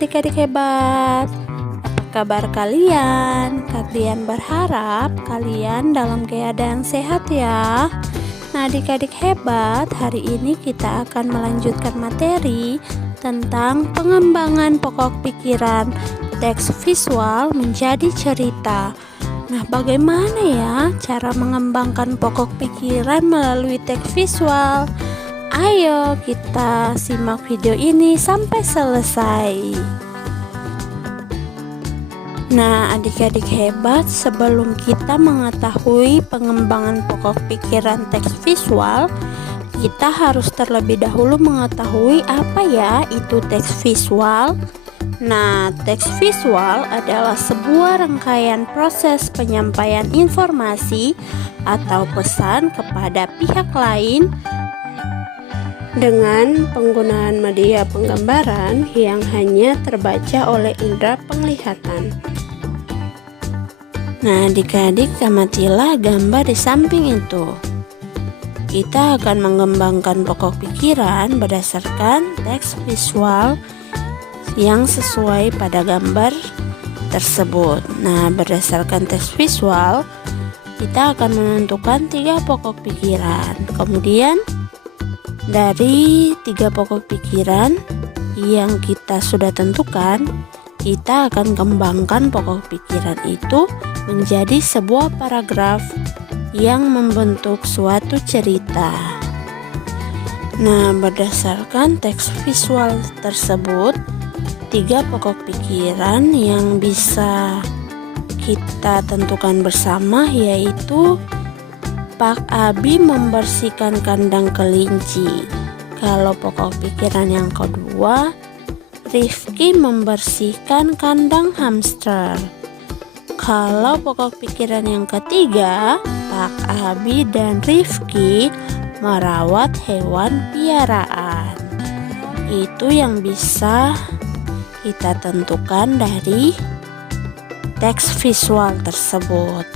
adik-adik hebat, apa kabar kalian? Kak Dian berharap kalian dalam keadaan sehat ya. Nah adik-adik hebat, hari ini kita akan melanjutkan materi tentang pengembangan pokok pikiran teks visual menjadi cerita. Nah bagaimana ya cara mengembangkan pokok pikiran melalui teks visual? Ayo kita simak video ini sampai selesai. Nah adik-adik hebat, sebelum kita mengetahui pengembangan pokok pikiran teks visual, kita harus terlebih dahulu mengetahui apa ya itu teks visual. Nah, teks visual adalah sebuah rangkaian proses penyampaian informasi atau pesan kepada pihak lain dengan penggunaan media penggambaran yang hanya terbaca oleh indera penglihatan. Nah, adik-adik amatilah gambar di samping itu. Kita akan mengembangkan pokok pikiran berdasarkan teks visual yang sesuai pada gambar tersebut. Nah, berdasarkan teks visual, kita akan menentukan 3 pokok pikiran. Kemudian dari 3 pokok pikiran yang kita sudah tentukan, kita akan kembangkan pokok pikiran itu menjadi sebuah paragraf yang membentuk suatu cerita. Nah, berdasarkan teks visual tersebut, 3 pokok pikiran yang bisa kita tentukan bersama yaitu Pak Abi membersihkan kandang kelinci. Kalau pokok pikiran yang kedua, Rifki membersihkan kandang hamster. Kalau pokok pikiran yang ketiga, Pak Abi dan Rifki merawat hewan piaraan. Itu yang bisa kita tentukan dari teks visual tersebut.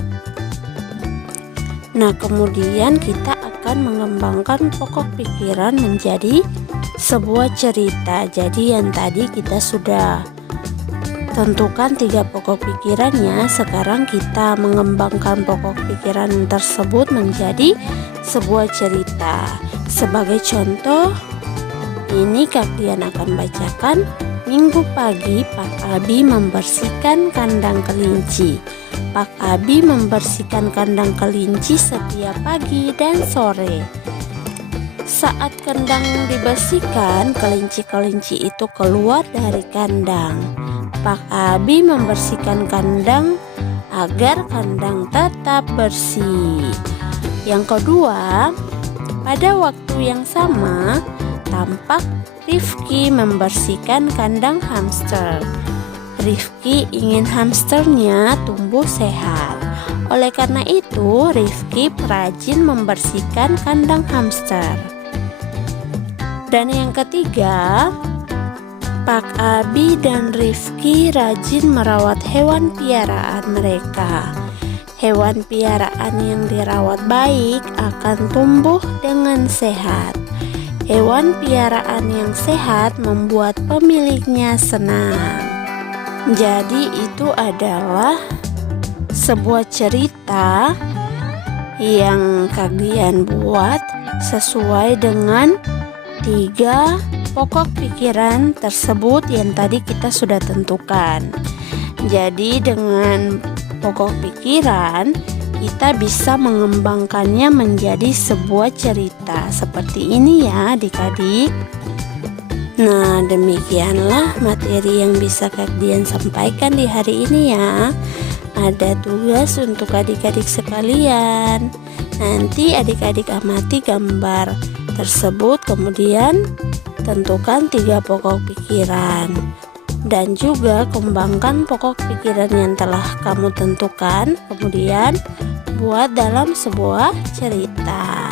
Nah, kemudian kita akan mengembangkan pokok pikiran menjadi sebuah cerita. Jadi yang tadi kita sudah tentukan 3 pokok pikirannya, sekarang kita mengembangkan pokok pikiran tersebut menjadi sebuah cerita. Sebagai contoh, ini Kak Dian akan bacakan. Minggu pagi, Pak Abi membersihkan kandang kelinci. Pak Abi membersihkan kandang kelinci setiap pagi dan sore. Saat kandang dibersihkan, kelinci-kelinci itu keluar dari kandang. Pak Abi membersihkan kandang agar kandang tetap bersih. Yang kedua, pada waktu yang sama, tampak Rifki membersihkan kandang hamster. Rifki ingin hamsternya tumbuh sehat. Oleh karena itu, Rifki rajin membersihkan kandang hamster. Dan yang ketiga, Pak Abi dan Rifki rajin merawat hewan piaraan mereka. Hewan piaraan yang dirawat baik akan tumbuh dengan sehat. Hewan piaraan yang sehat membuat pemiliknya senang. Jadi itu adalah sebuah cerita yang Kak Dian buat sesuai dengan 3 pokok pikiran tersebut yang tadi kita sudah tentukan. Jadi dengan pokok pikiran kita bisa mengembangkannya menjadi sebuah cerita seperti ini ya adik-adik. Nah, demikianlah materi yang bisa Kak Dian sampaikan di hari ini ya. Ada tugas untuk adik-adik sekalian. Nanti adik-adik amati gambar tersebut, kemudian tentukan 3 pokok pikiran. Dan juga kembangkan pokok pikiran yang telah kamu tentukan, kemudian buat dalam sebuah cerita.